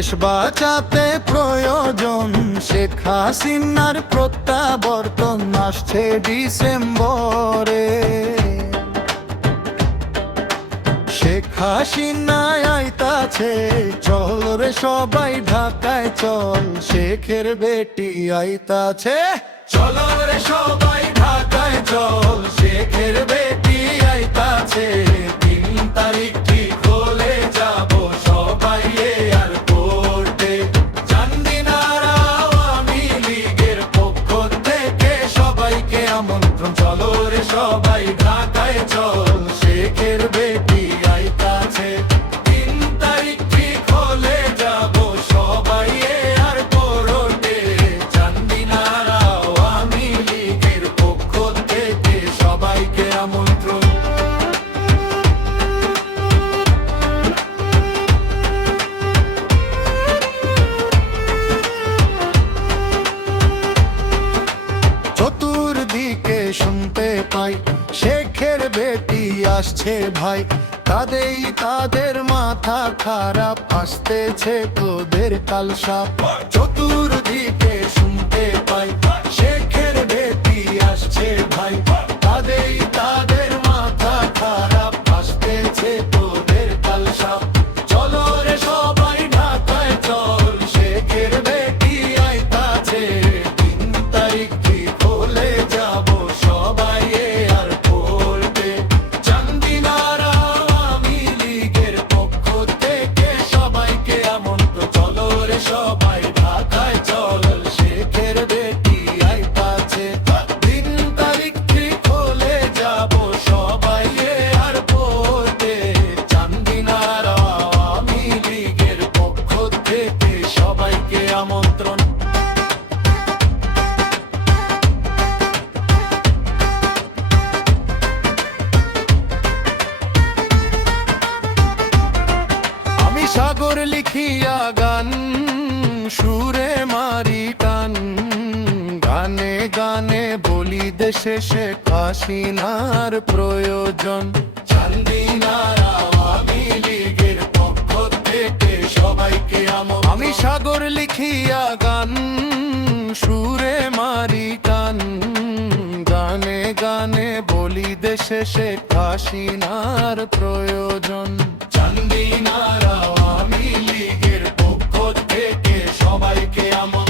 দেশ বাঁচাতে প্রয়োজন শেখ হাসিনার প্রত্যাবর্তন আসছে ডিসেম্বরে। শেখ হাসিনা আইতাছে, চল রে সবাই ঢাকায় চল, শেখের বেটি আইতাছে, চলো রে সবাই ঢাকায় চল, শেখের বেটি আইতাছে। 3 তারিখ ঠিক হলে যাব সবাই এয়ারপোর্টে, চান্দিনার আওয়ামী লীগের পক্ষ থেকে সবাইকে আমন্ত্রণ, চলো রে সবাই ঢাকায় চল, শেখের বেটি আইতাছে। 3 তারিখ ঠিক হলে যাব সবাই এয়ারপোর্টে, চান্দিনার আওয়ামী লীগের পক্ষ থেকে সবাইকে আমন্ত্রণ। চতুর্দিকে শুনতে পাই শেখের বেটি আসছে ভাই, তাদের মাথা খারাপ, আসতেছে তোদের কালসাপ। চতুর্দিকে শুনতে পাই শেখের বেটি আসছে ভাই, তাদের মাথা খারাপ, আসতেছে তোদের কালসাপ। চলো রে সবাই ঢাকায় চল, শেখের বেটি আইতাছে। 3 তারিখ ঠিক হলে যাব সবাই এয়ারপোর্টে, চান্দিনার আওয়ামী লীগের পক্ষ থেকে সবাইকে আমন্ত্রণ, চলো রে সবাই ঢাকায় চল, শেখের বেটি আইতাছে। 3 তারিখ ঠিক হলে যাব সবাই এয়ারপোর্টে, চান্দিনার আওয়ামী লীগের পক্ষ থেকে সবাইকে আমন্ত্রণ। আমি সাগর লিখিয়া গান, সুরে মারি টান, গানে গানে বলি দেশে শেখ হাসিনার প্রয়োজন, চান্দিনার আওয়ামী লীগের পক্ষ থেকে সবাইকে আমন্ত্রণ। আমি সাগর লিখিয়া গান, সুরে মারি টান, গানে গানে বলি দেশে শেখ হাসিনার প্রয়োজন, চান্দিনার আওয়ামী লীগের পক্ষ থেকে সবাইকে আমন্ত্রণ।